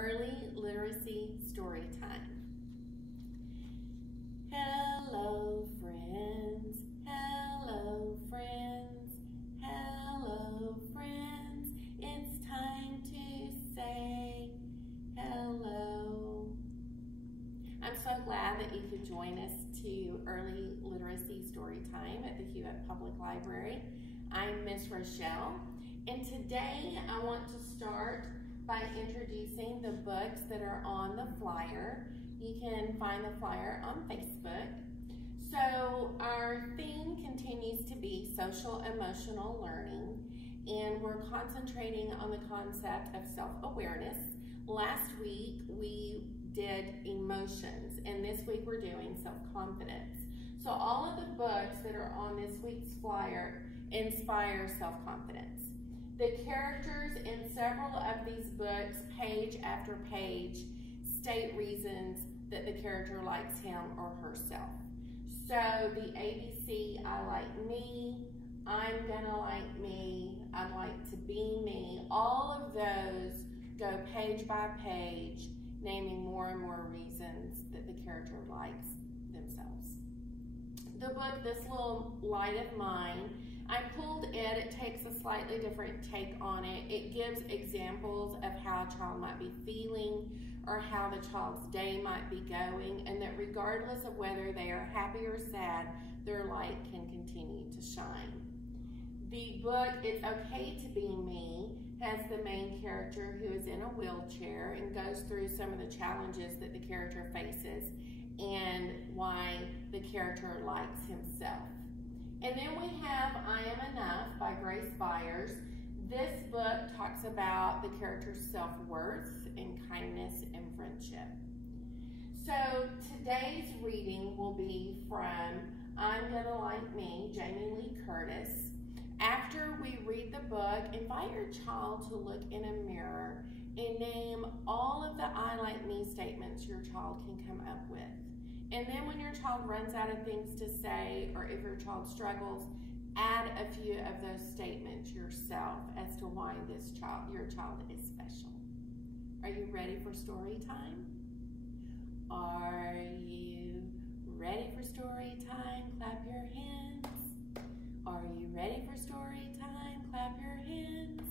Early Literacy Story Time. Hello, friends. Hello, friends. Hello, friends. It's time to say hello. I'm so glad that you could join us to Early Literacy Story Time at the Hewitt Public Library. I'm Miss Rochelle, and today I want to start by introducing the books that are on the flyer. You can find the flyer on Facebook. So our theme continues to be social emotional learning, and we're concentrating on the concept of self-awareness. Last week we did emotions, and this week we're doing self-confidence. So all of the books that are on this week's flyer inspire self-confidence. The characters in several of these books, page after page, state reasons that the character likes him or herself. So the ABC, I like me, I'm gonna like me, I'd like to be me, all of those go page by page, naming more and more reasons that the character likes themselves. The book, This Little Light of Mine, I pulled it. It takes a slightly different take on it. It gives examples of how a child might be feeling or how the child's day might be going, and that regardless of whether they are happy or sad, their light can continue to shine. The book, It's Okay to Be Me, has the main character who is in a wheelchair and goes through some of the challenges that the character faces and why the character likes himself. And then we have I Am Enough by Grace Byers. This book talks about the character's self-worth and kindness and friendship. So today's reading will be from I'm Gonna Like Me, Jamie Lee Curtis. After we read the book, invite your child to look in a mirror and name all of the I like me statements your child can come up with. And then when your child runs out of things to say, or if your child struggles, add a few of those statements yourself as to why your child is special. Are you ready for story time? Are you ready for story time? Clap your hands. Are you ready for story time? Clap your hands.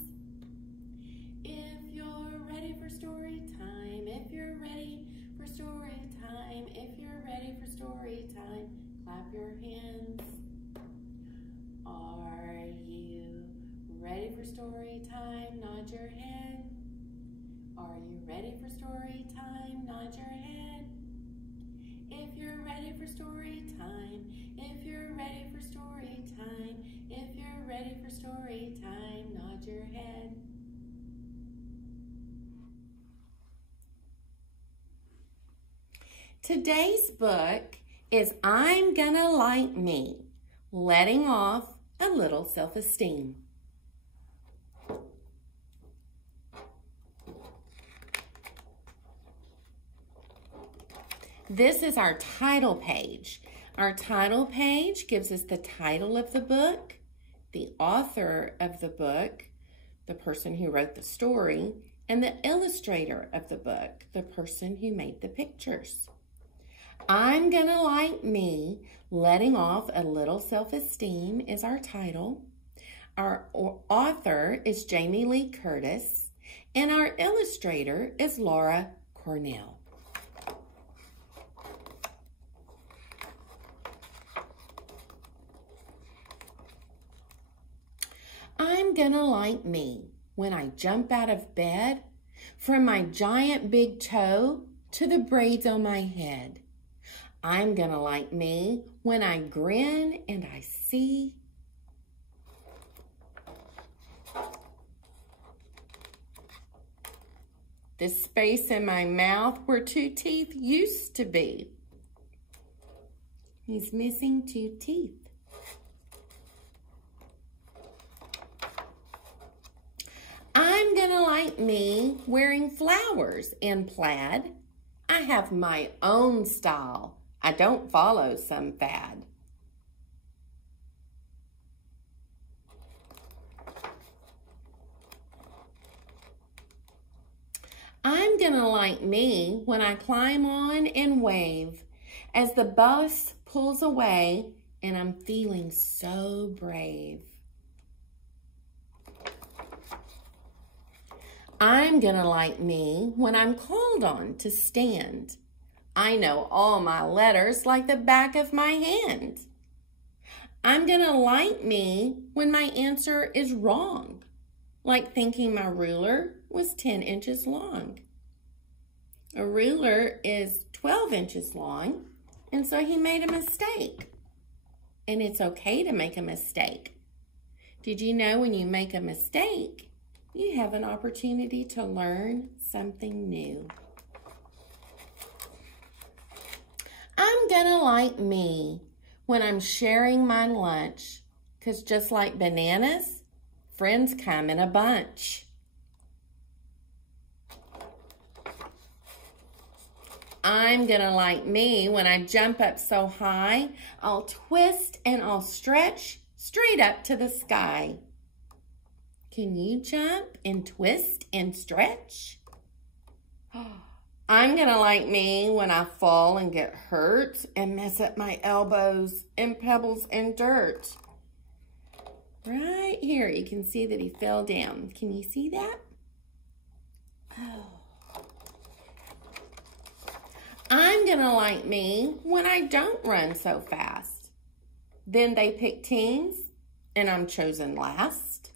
If you're ready for story time, if you're ready for story time, if you're ready for story time, clap your hands. Are you ready for story time? Nod your head. Are you ready for story time? Nod your head. If you're ready for story time, if you're ready for story time, if you're ready for story time, nod your head. Today's book is I'm Gonna Like Me, Letting Off a Little Self-Esteem. This is our title page. Our title page gives us the title of the book, the author of the book, the person who wrote the story, and the illustrator of the book, the person who made the pictures. I'm Gonna Like Me, Letting Off a Little Self-Esteem is our title. Our author is Jamie Lee Curtis, and our illustrator is Laura Cornell. I'm gonna like me when I jump out of bed, from my giant big toe to the braids on my head. I'm gonna like me when I grin and I see the space in my mouth where two teeth used to be. He's missing two teeth. I'm gonna like me wearing flowers and plaid. I have my own style. I don't follow some fad. I'm I'm gonna like me when I climb on and wave as the bus pulls away and I'm feeling so brave. I'm gonna like me when I'm called on to stand. I know all my letters like the back of my hand. I'm gonna like me when my answer is wrong, like thinking my ruler was 10 inches long. A ruler is 12 inches long, and so he made a mistake. And it's okay to make a mistake. Did you know when you make a mistake, you have an opportunity to learn something new? I'm gonna like me when I'm sharing my lunch, because just like bananas, friends come in a bunch. I'm gonna like me when I jump up so high, I'll twist and I'll stretch straight up to the sky. Can you jump and twist and stretch? I'm gonna like me when I fall and get hurt and mess up my elbows and pebbles and dirt. Right here, you can see that he fell down. Can you see that? Oh. I'm gonna like me when I don't run so fast. Then they pick teams and I'm chosen last.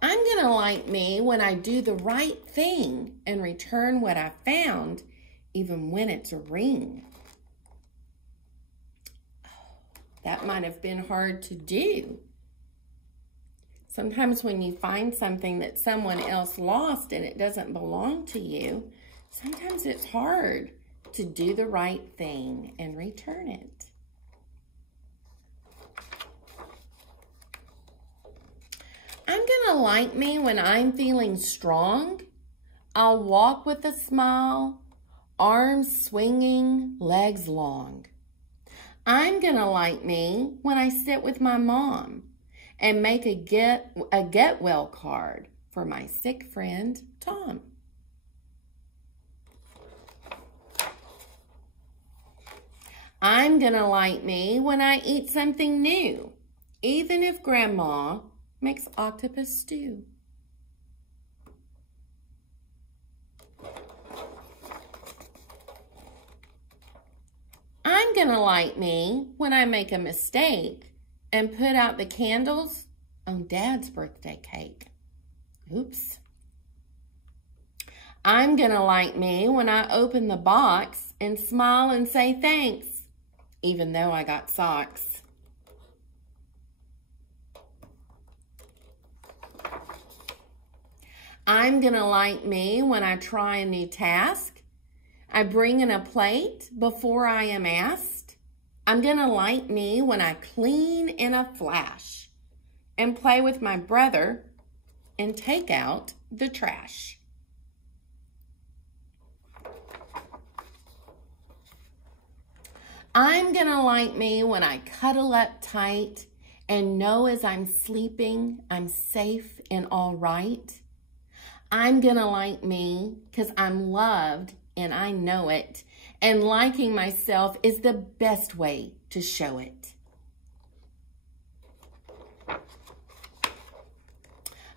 I'm gonna like me when I do the right thing and return what I found, even when it's a ring. That might have been hard to do. Sometimes when you find something that someone else lost and it doesn't belong to you, sometimes it's hard to do the right thing and return it. I'm gonna like me when I'm feeling strong. I'll walk with a smile, arms swinging, legs long. I'm gonna like me when I sit with my mom and make a get well card for my sick friend, Tom. I'm gonna like me when I eat something new, even if Grandma makes octopus stew. I'm gonna like me when I make a mistake and put out the candles on Dad's birthday cake. Oops. I'm gonna like me when I open the box and smile and say thanks, even though I got socks. I'm gonna like me when I try a new task. I bring in a plate before I am asked. I'm gonna like me when I clean in a flash and play with my brother and take out the trash. I'm gonna like me when I cuddle up tight and know as I'm sleeping, I'm safe and all right. I'm gonna like me because I'm loved and I know it. And liking myself is the best way to show it.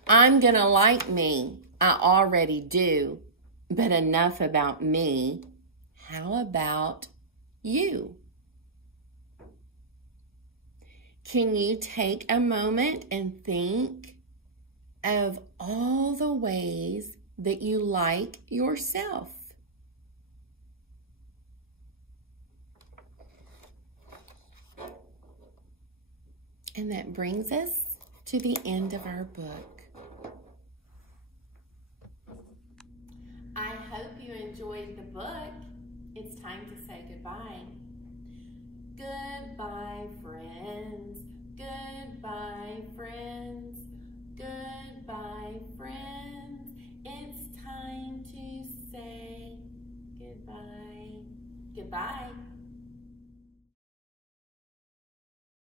I'm gonna like me. I already do. But enough about me. How about you? Can you take a moment and think of all the ways that you like yourself? And that brings us to the end of our book. I hope you enjoyed the book. It's time to say goodbye. Goodbye, friends. Goodbye, friends. Goodbye, friends. It's time to say goodbye. Goodbye.